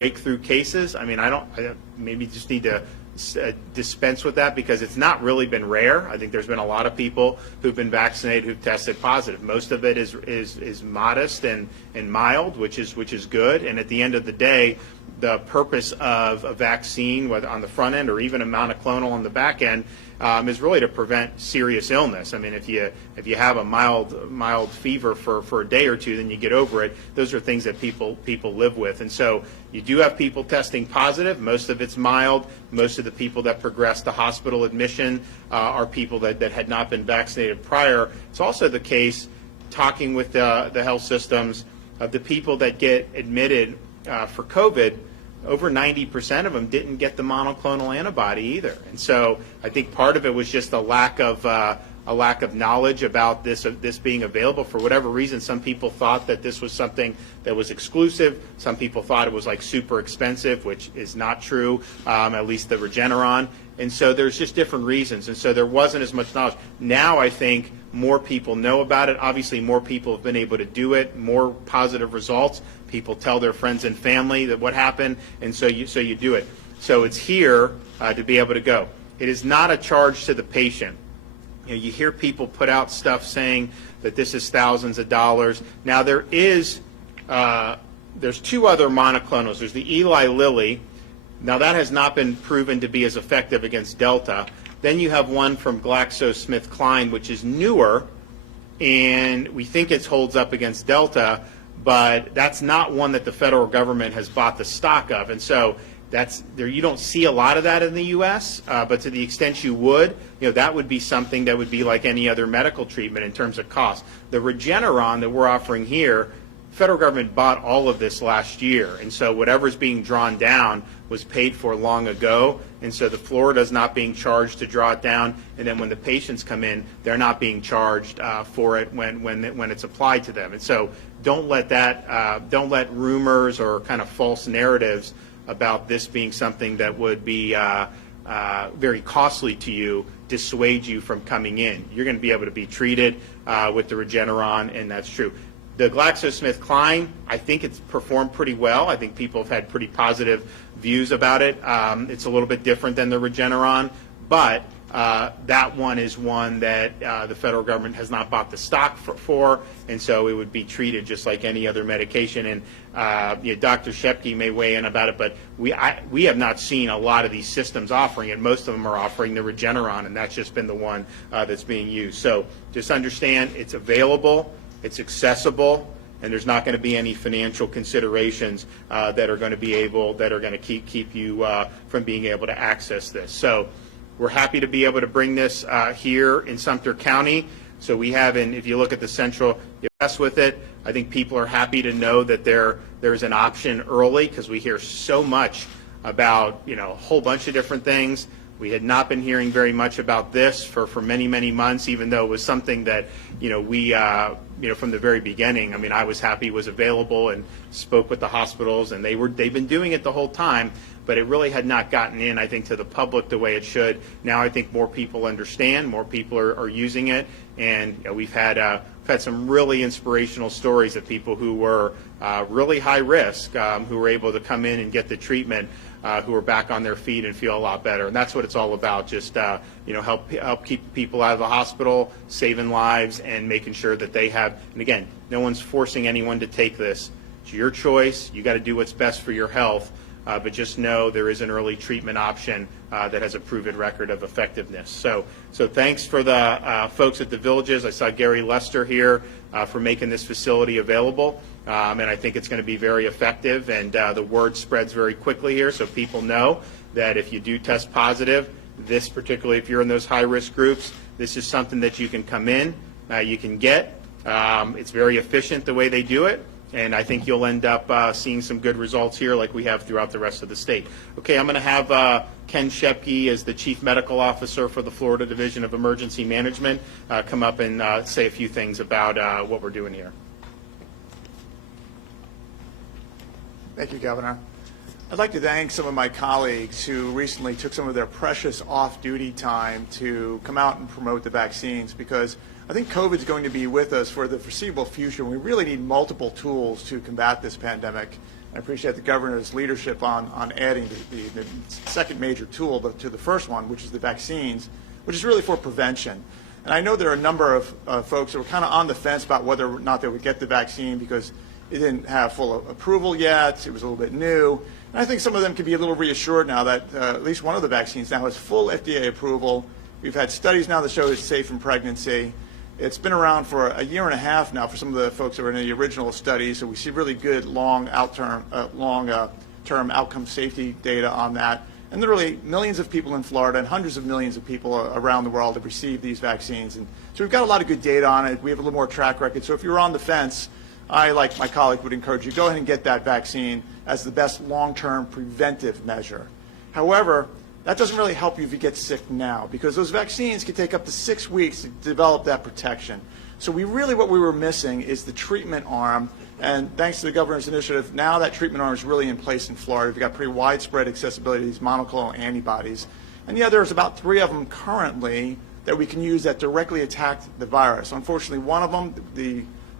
breakthrough cases. I mean, I maybe just need to dispense with that because it's not really been rare. I think there's been a lot of people who've been vaccinated who've tested positive. Most of it is modest and mild, which is good. And at the end of the day, the purpose of a vaccine, whether on the front end or even a monoclonal on the back end, is really to prevent serious illness. I mean, if you have a mild fever for a day or two, then you get over it. Those are things that people live with, and so you do have people testing positive. Most of it's mild. Most of the people that progress to hospital admission are people that had not been vaccinated prior. It's also the case, talking with the health systems, of the people that get admitted for COVID. Over 90% of them didn't get the monoclonal antibody either, and so I think part of it was just a lack of knowledge about this being available. For whatever reason, some people thought that this was something that was exclusive. Some people thought it was like super expensive, which is not true. At least the Regeneron, and so there's just different reasons, and so there wasn't as much knowledge. Now I think more people know about it. Obviously, more people have been able to do it. More positive results. People tell their friends and family that what happened, and so you do it. So it's here to be able to go. It is not a charge to the patient. You hear people put out stuff saying that this is thousands of dollars. Now there's two other monoclonals. There's the Eli Lilly. Now that has not been proven to be as effective against Delta. Then you have one from GlaxoSmithKline, which is newer, and we think it holds up against Delta, but that's not one that the federal government has bought the stock of, and so that's there. You don't see a lot of that in the U.S., but to the extent you would, that would be something that would be like any other medical treatment in terms of cost. The Regeneron that we're offering here, the federal government bought all of this last year, and so whatever's being drawn down was paid for long ago, and so the Florida is not being charged to draw it down, and then when the patients come in, they're not being charged for it when it's applied to them. And so don't let rumors or kind of false narratives about this being something that would be very costly to you dissuade you from coming in. You're going to be able to be treated with the Regeneron, and that's true. The GlaxoSmithKline, I think it's performed pretty well. I think people have had pretty positive views about it. It's a little bit different than the Regeneron, but that one is one that the federal government has not bought the stock for, and so it would be treated just like any other medication. And Dr. Shepke may weigh in about it, but we have not seen a lot of these systems offering it. Most of them are offering the Regeneron, and that's just been the one that's being used. So just understand it's available. It's accessible, and there's not going to be any financial considerations that are going to keep you from being able to access this. So we're happy to be able to bring this here in Sumter County. So we have, if you look at the central U.S. with it, I think people are happy to know that there's an option early, because we hear so much about a whole bunch of different things. We had not been hearing very much about this for many, many months, even though it was something that, we, from the very beginning, I mean, I was happy it was available and spoke with the hospitals, and they've been doing it the whole time, but it really had not gotten in, I think, to the public the way it should. Now I think more people understand, more people are using it, and we've had some really inspirational stories of people who were really high risk, who were able to come in and get the treatment, who are back on their feet and feel a lot better. And that's what it's all about, just help keep people out of the hospital, saving lives, and making sure that they have, and again, no one's forcing anyone to take this. It's your choice. You got to do what's best for your health, but just know there is an early treatment option that has a proven record of effectiveness. So thanks for the folks at the Villages. I saw Gary Lester here for making this facility available. And I think it's going to be very effective, and the word spreads very quickly here, so people know that if you do test positive, this particularly if you're in those high-risk groups, this is something that you can come in, you can get. It's very efficient the way they do it, and I think you'll end up seeing some good results here like we have throughout the rest of the state. Okay, I'm going to have Ken Shepke, as the Chief Medical Officer for the Florida Division of Emergency Management, come up and say a few things about what we're doing here. Thank you, Governor. I'd like to thank some of my colleagues who recently took some of their precious off-duty time to come out and promote the vaccines, because I think COVID is going to be with us for the foreseeable future. We really need multiple tools to combat this pandemic. I appreciate the governor's leadership on adding the second major tool to the first one, which is the vaccines, which is really for prevention. And I know there are a number of folks who were kind of on the fence about whether or not they would get the vaccine because it didn't have full approval yet. It was a little bit new. And I think some of them can be a little reassured now that at least one of the vaccines now has full FDA approval. We've had studies now that show it's safe in pregnancy. It's been around for a year and a half now for some of the folks that were in the original studies, so we see really good long-term outcome safety data on that. And literally millions of people in Florida and hundreds of millions of people around the world have received these vaccines. And so we've got a lot of good data on it. We have a little more track record. So if you're on the fence, I, like my colleague, would encourage you, go ahead and get that vaccine as the best long-term preventive measure. However, that doesn't really help you if you get sick now, because those vaccines can take up to 6 weeks to develop that protection. So what we were missing is the treatment arm, and thanks to the governor's initiative, now that treatment arm is really in place in Florida. We've got pretty widespread accessibility to these monoclonal antibodies. And yeah, there's about 3 of them currently that we can use that directly attack the virus. Unfortunately, one of them,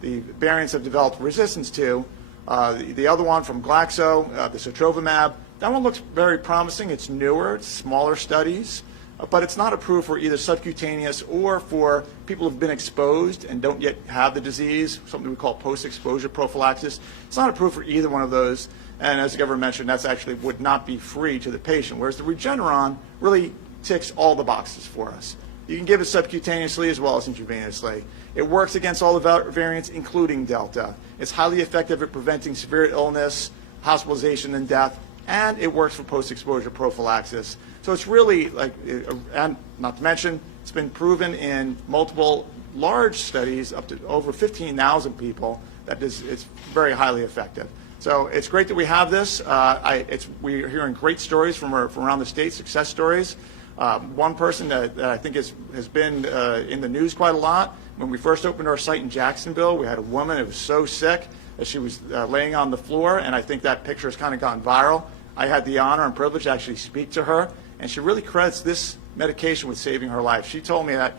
the variants have developed resistance to. The other one from Glaxo, the sotrovimab, that one looks very promising. It's newer, it's smaller studies, but it's not approved for either subcutaneous or for people who've been exposed and don't yet have the disease, something we call post-exposure prophylaxis. It's not approved for either one of those, and as the governor mentioned, that's actually would not be free to the patient, whereas the Regeneron really ticks all the boxes for us. You can give it subcutaneously as well as intravenously. It works against all the variants, including Delta. It's highly effective at preventing severe illness, hospitalization, and death, and it works for post-exposure prophylaxis. So it's really and not to mention, it's been proven in multiple large studies, up to over 15,000 people, that it's very highly effective. So it's great that we have this. We're hearing great stories from around the state, success stories. One person that I think has been in the news quite a lot, when we first opened our site in Jacksonville, we had a woman who was so sick that she was laying on the floor, and I think that picture has kind of gone viral. I had the honor and privilege to actually speak to her, and she really credits this medication with saving her life. She told me that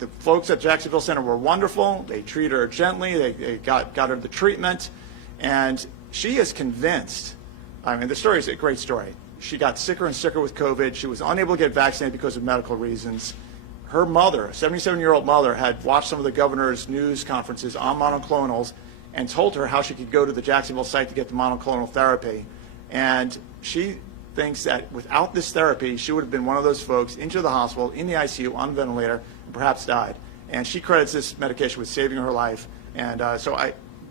the folks at Jacksonville Center were wonderful. They treated her gently. They got her the treatment, and she is convinced. I mean, the story is a great story. She got sicker and sicker with COVID. She was unable to get vaccinated because of medical reasons. Her mother, a 77-year-old mother, had watched some of the governor's news conferences on monoclonals and told her how she could go to the Jacksonville site to get the monoclonal therapy. And she thinks that without this therapy, she would have been one of those folks into the hospital, in the ICU, on a ventilator, and perhaps died. And she credits this medication with saving her life. And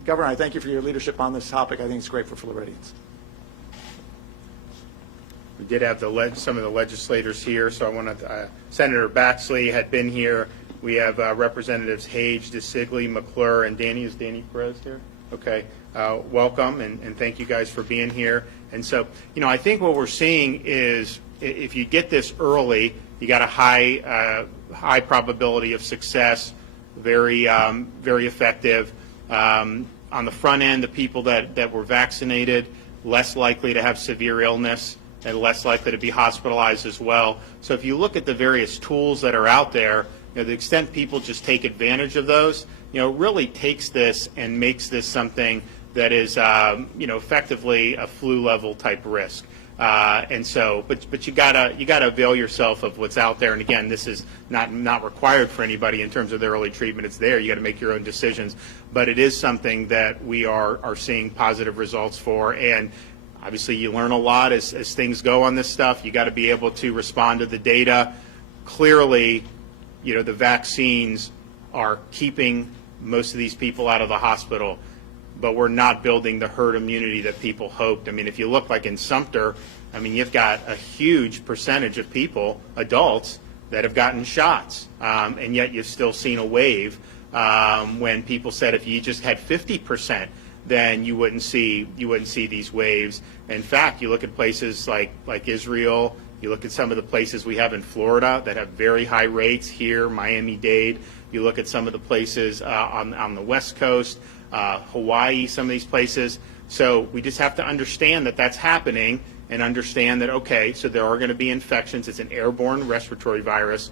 Governor, I thank you for your leadership on this topic. I think it's great for Floridians. We did have some of the legislators here, so I want to, Senator Baxley had been here. We have Representatives Hage, DeSigli, McClure, and Danny. Is Danny Perez here? Okay. Welcome, and thank you guys for being here. And so, I think what we're seeing is if you get this early, you got a high probability of success, very effective. On the front end, the people that were vaccinated, less likely to have severe illness and less likely to be hospitalized as well. So if you look at the various tools that are out there, the extent people just take advantage of those, really takes this and makes this something that is, effectively a flu level type risk. And so, but you gotta avail yourself of what's out there. And again, this is not required for anybody in terms of the early treatment. It's there. You got to make your own decisions. But it is something that we are seeing positive results for. And obviously, you learn a lot as things go on this stuff. You got to be able to respond to the data. Clearly, the vaccines are keeping most of these people out of the hospital, but we're not building the herd immunity that people hoped. I mean, if you look like in Sumter, you've got a huge percentage of people, adults, that have gotten shots, and yet you've still seen a wave when people said if you just had 50%, then you wouldn't see these waves. In fact, you look at places like Israel, you look at some of the places we have in Florida that have very high rates here, Miami-Dade. You look at some of the places on the West Coast, Hawaii, some of these places. So we just have to understand that that's happening and understand that, okay, so there are going to be infections. It's an airborne respiratory virus.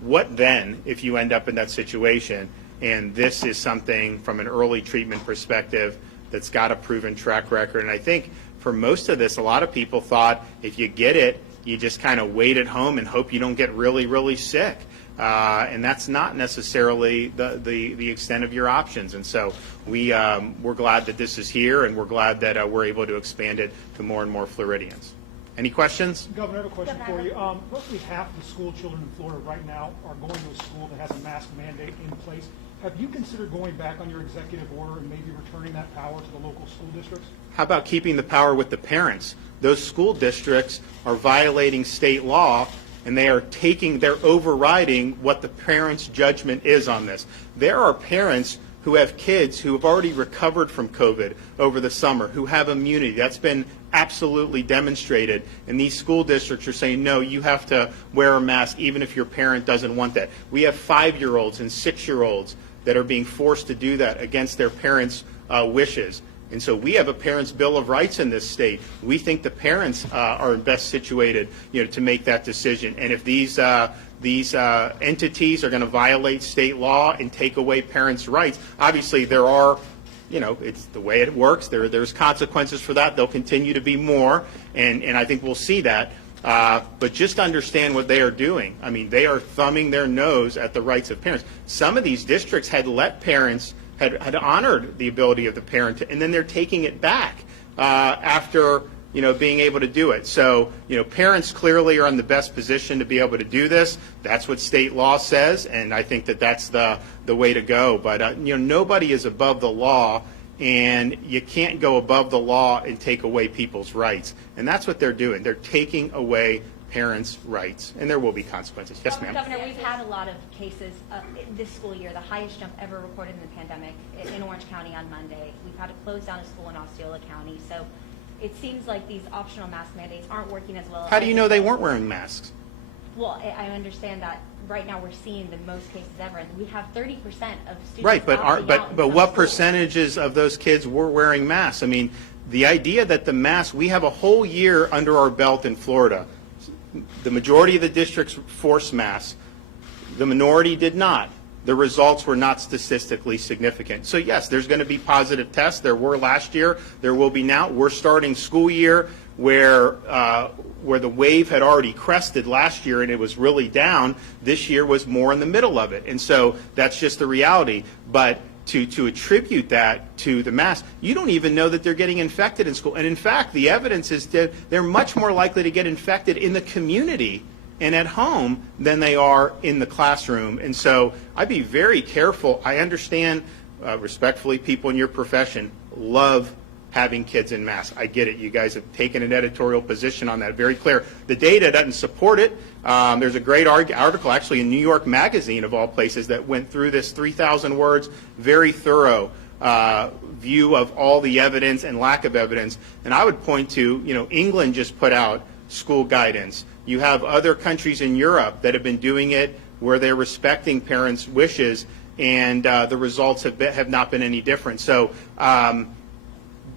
What then if you end up in that situation? And this is something from an early treatment perspective that's got a proven track record. And I think for most of this, a lot of people thought if you get it, you just kind of wait at home and hope you don't get really, really sick. And that's not necessarily the extent of your options. And so we're glad that this is here, and we're glad that we're able to expand it to more and more Floridians. Any questions? Governor, I have a question for you. Roughly half the school children in Florida right now are going to a school that has a mask mandate in place. Have you considered going back on your executive order and maybe returning that power to the local school districts? How about keeping the power with the parents? Those school districts are violating state law, and they're overriding what the parents' judgment is on this. There are parents who have kids who have already recovered from COVID over the summer, who have immunity. That's been absolutely demonstrated. And these school districts are saying, no, you have to wear a mask even if your parent doesn't want that. We have 5-year-olds and 6-year-olds that are being forced to do that against their parents' wishes. And so we have a parents' bill of rights in this state. We think the parents are best situated, to make that decision. And if these entities are going to violate state law and take away parents' rights, obviously there are, it's the way it works. There's consequences for that. There'll continue to be more, and I think we'll see that. But just understand what they are doing. I mean, they are thumbing their nose at the rights of parents. Some of these districts had let parents had honored the ability of the parent, and then they're taking it back after being able to do it. So parents clearly are in the best position to be able to do this. That's what state law says, and I think that that's the way to go. But nobody is above the law, and you can't go above the law and take away people's rights. And that's what they're doing. They're taking away parents' rights, and there will be consequences. Yes, ma'am. Governor, we've had a lot of cases this school year, the highest jump ever recorded in the pandemic in Orange County on Monday. We've had to close down a school in Osceola County. So it seems like these optional mask mandates aren't working as well. How do you know they weren't wearing masks? Well, I understand that right now we're seeing the most cases ever, and we have 30% of students. Right, but opting out but in what some schools. percentages of those kids were wearing masks? I mean, the idea that the mask, we have a whole year under our belt in Florida. The majority of the districts forced masks. The minority did not. The results were not statistically significant. So yes, there's going to be positive tests. There were last year. There will be now. We're starting school year where the wave had already crested last year and it was really down. This year was more in the middle of it. And so that's just the reality. But to attribute that to the mask, you don't even know that they're getting infected in school. And in fact, the evidence is that they're much more likely to get infected in the community and at home than they are in the classroom. And so I'd be very careful. I understand, respectfully, people in your profession love having kids in masks. I get it. You guys have taken an editorial position on that. Very clear. The data doesn't support it. There's a great article actually in New York Magazine, of all places, that went through this 3,000 words, very thorough view of all the evidence and lack of evidence. And I would point to, England just put out school guidance. You have other countries in Europe that have been doing it where they're respecting parents' wishes, and the results have not been any different. So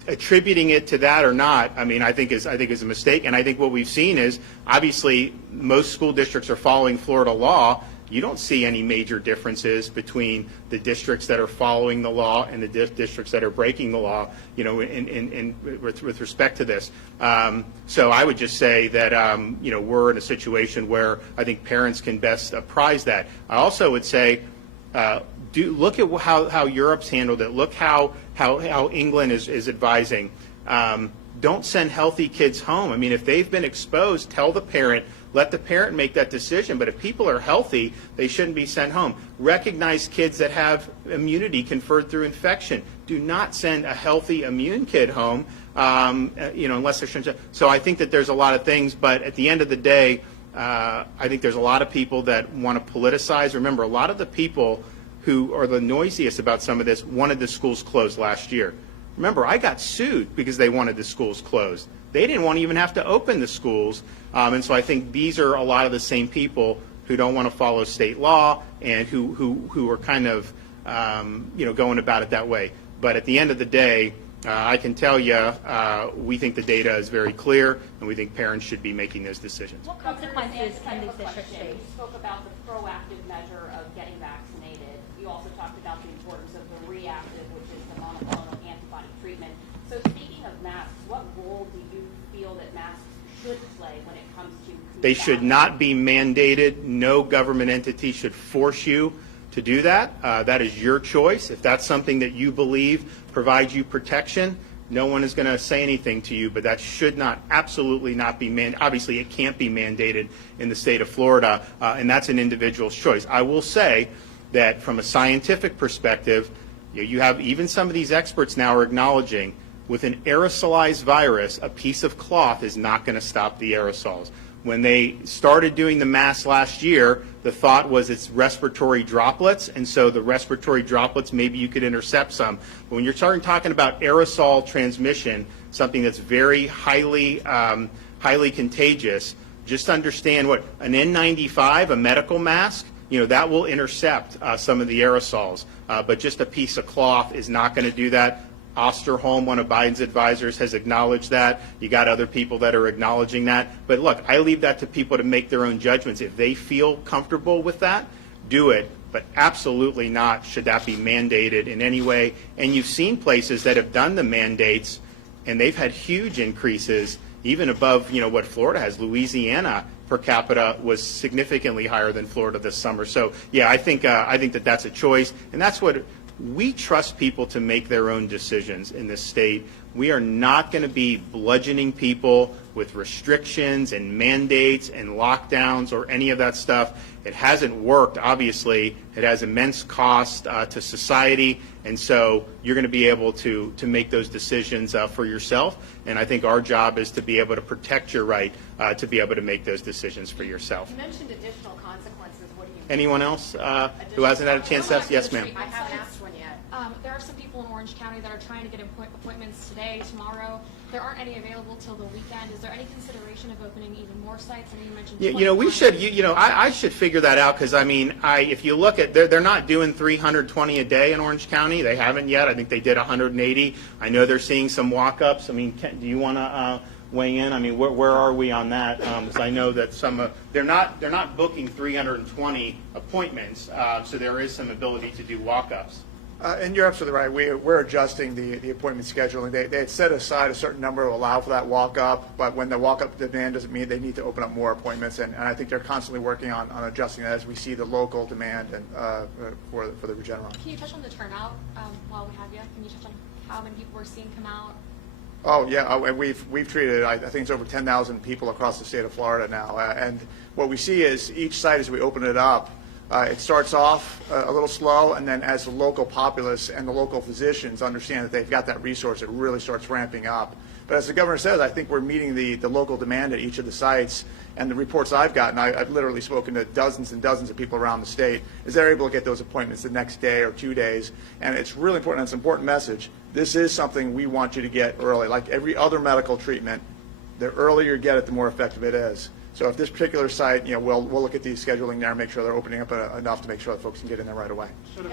attributing it to that or not, I think is a mistake. And I think what we've seen is, obviously, most school districts are following Florida law. You don't see any major differences between the districts that are following the law and the districts that are breaking the law, with respect to this. So I would just say that, we're in a situation where I think parents can best apprise that. I also would say, look at how Europe's handled it. Look how England is advising. Don't send healthy kids home. If they've been exposed, tell the parent. Let the parent make that decision. But if people are healthy, they shouldn't be sent home. Recognize kids that have immunity conferred through infection. Do not send a healthy immune kid home, unless they're. So I think that there's a lot of things. But at the end of the day, I think there's a lot of people that want to politicize. Remember, a lot of the people who are the noisiest about some of this wanted the schools closed last year. Remember, I got sued because they wanted the schools closed. They didn't want to even have to open the schools. And so I think these are a lot of the same people who don't want to follow state law and who are kind of, going about it that way. But at the end of the day, I can tell you, we think the data is very clear, and we think parents should be making those decisions. What consequences can these districts face? You spoke about the proactive measure of getting vaccinated. You also talked about the importance of the reactive, which is the monoclonal antibody treatment. masks should play when it comes to They should not be mandated. No government entity should force you to do that. That is your choice. If that's something that you believe provides you protection, no one is going to say anything to you, but that should not, absolutely not be mandated. Obviously, it can't be mandated in the state of Florida, and that's an individual's choice. I will say that from a scientific perspective, you have even some of these experts now are acknowledging with an aerosolized virus, a piece of cloth is not going to stop the aerosols. When they started doing the masks last year, the thought was it's respiratory droplets, and so the respiratory droplets, maybe you could intercept some. But when you're talking about aerosol transmission, something that's very highly contagious, just understand what an N95, a medical mask, that will intercept some of the aerosols. But just a piece of cloth is not going to do that. Osterholm, one of Biden's advisors, has acknowledged that. You got other people that are acknowledging that. But look, I leave that to people to make their own judgments. If they feel comfortable with that, do it. But absolutely not should that be mandated in any way. And you've seen places that have done the mandates, and they've had huge increases, even above what Florida has. Louisiana per capita was significantly higher than Florida this summer. So yeah, I think that that's a choice, and that's what. We trust people to make their own decisions in this state. We are not going to be bludgeoning people with restrictions and mandates and lockdowns or any of that stuff. It hasn't worked, obviously. It has immense cost to society, and so you're going to be able to make those decisions for yourself. And I think our job is to be able to protect your right to be able to make those decisions for yourself. You mentioned additional consequences. What do you Anyone else who hasn't had a chance to ask? Yes, ma'am. I haven't asked one yet. There are some people in Orange County that are trying to get appointments today, tomorrow. There aren't any available till the weekend. Is there any consideration of opening even more sites? I know you mentioned 21. We should. I should figure that out because if you look at, they're not doing 320 a day in Orange County. They haven't yet. I think they did 180. I know they're seeing some walk-ups. Do you want to weigh in? Where are we on that? Because I know that they're not booking 320 appointments, so there is some ability to do walk-ups. And you're absolutely right. We're adjusting the appointment scheduling. They had set aside a certain number to allow for that walk-up, but when the walk-up demand doesn't meet, they need to open up more appointments. And I think they're constantly working on adjusting that as we see the local demand and for the Regeneron. Can you touch on the turnout while we have you? Can you touch on how many people we're seeing come out? Oh yeah, and we've treated, I think it's over 10,000 people across the state of Florida now. And what we see is each site as we open it up, it starts off a little slow, and then as the local populace and the local physicians understand that they've got that resource, it really starts ramping up. But as the governor says, I think we're meeting the local demand at each of the sites. And the reports I've gotten, I've literally spoken to dozens and dozens of people around the state, is they're able to get those appointments the next day or 2 days. And it's really important, and it's an important message. This is something we want you to get early. Like every other medical treatment, the earlier you get it, the more effective it is. So if this particular site, we'll look at the scheduling there and make sure they're opening up enough to make sure that folks can get in there right away.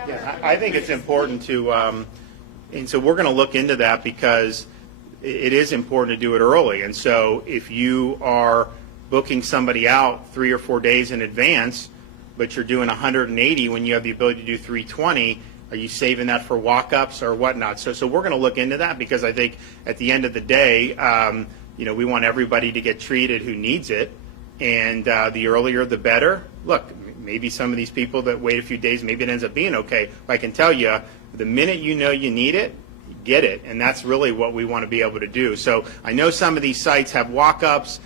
Yeah, I think it's important to, and so we're going to look into that because it is important to do it early. And so if you are booking somebody out 3 or 4 days in advance, but you're doing 180 when you have the ability to do 320, are you saving that for walk-ups or whatnot? So we're going to look into that because I think at the end of the day, we want everybody to get treated who needs it. And the earlier, the better. Look, maybe some of these people that wait a few days, maybe it ends up being okay. But I can tell you, the minute you know you need it, get it. And that's really what we want to be able to do. So I know some of these sites have walk-ups.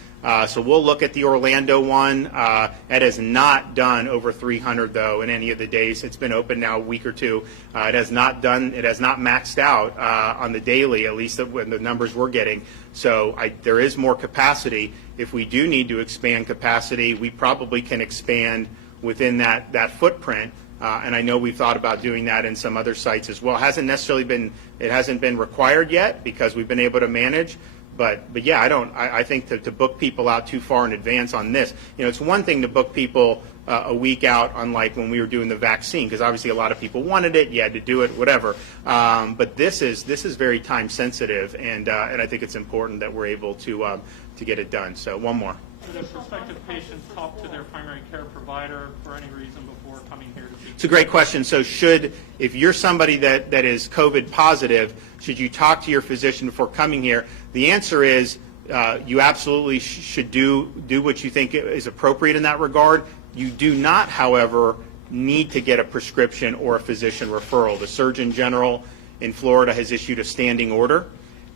So we'll look at the Orlando one. It has not done over 300 though in any of the days. It's been open now a week or two. It has not maxed out on the daily, at least when the numbers we're getting. So there is more capacity. If we do need to expand capacity, we probably can expand within that footprint. And I know we've thought about doing that in some other sites as well. It hasn't been required yet because we've been able to manage. But yeah, I think to book people out too far in advance on this, it's one thing to book people a week out, unlike when we were doing the vaccine, because obviously a lot of people wanted it, you had to do it, whatever. But this is very time sensitive, and I think it's important that we're able to get it done. So one more. Should a prospective patient talk to their primary care provider for any reason before coming here to be? It's a great question. So if you're somebody that is COVID positive, should you talk to your physician before coming here? The answer is You absolutely should do what you think is appropriate in that regard. You do not, however, need to get a prescription or a physician referral. The Surgeon General in Florida has issued a standing order,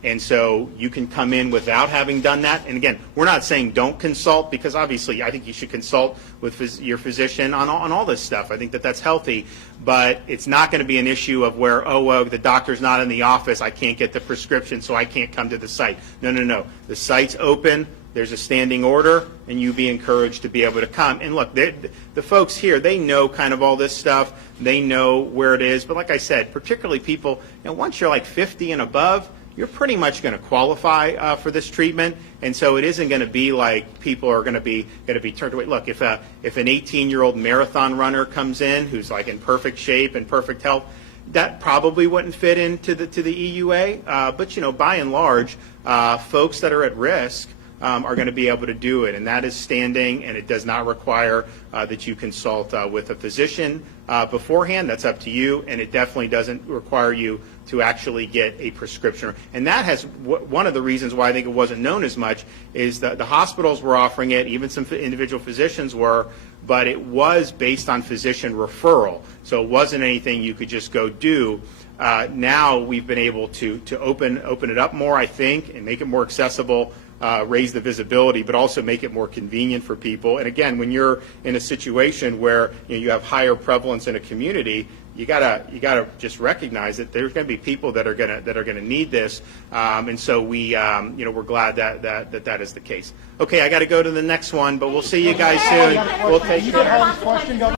and so you can come in without having done that. And again, we're not saying don't consult, because obviously I think you should consult with your physician on all this stuff. I think that that's healthy, but it's not going to be an issue of where, oh, well, the doctor's not in the office, I can't get the prescription, so I can't come to the site. No, no, no. The site's open. There's a standing order, and you be encouraged to be able to come. And look, the folks here, they know kind of all this stuff. They know where it is. But like I said, particularly people, once you're like 50 and above, you're pretty much going to qualify for this treatment. And so it isn't going to be like people are going to be turned away. Look, if an 18-year-old marathon runner comes in who's like in perfect shape and perfect health, that probably wouldn't fit into the EUA. But by and large, folks that are at risk are going to be able to do it, and that is standing, and it does not require that you consult with a physician beforehand. That's up to you, and it definitely doesn't require you to actually get a prescription. And that has one of the reasons why I think it wasn't known as much is that the hospitals were offering it, even some individual physicians were, but it was based on physician referral, so it wasn't anything you could just go do. Now we've been able to open it up more, I think, and make it more accessible. Raise the visibility, but also make it more convenient for people. And again, when you're in a situation where you have higher prevalence in a community, you gotta just recognize that there's going to be people that are gonna need this. And so we're glad that is the case. Okay, I got to go to the next one, but we'll see you guys soon. We'll take care. Question, Governor?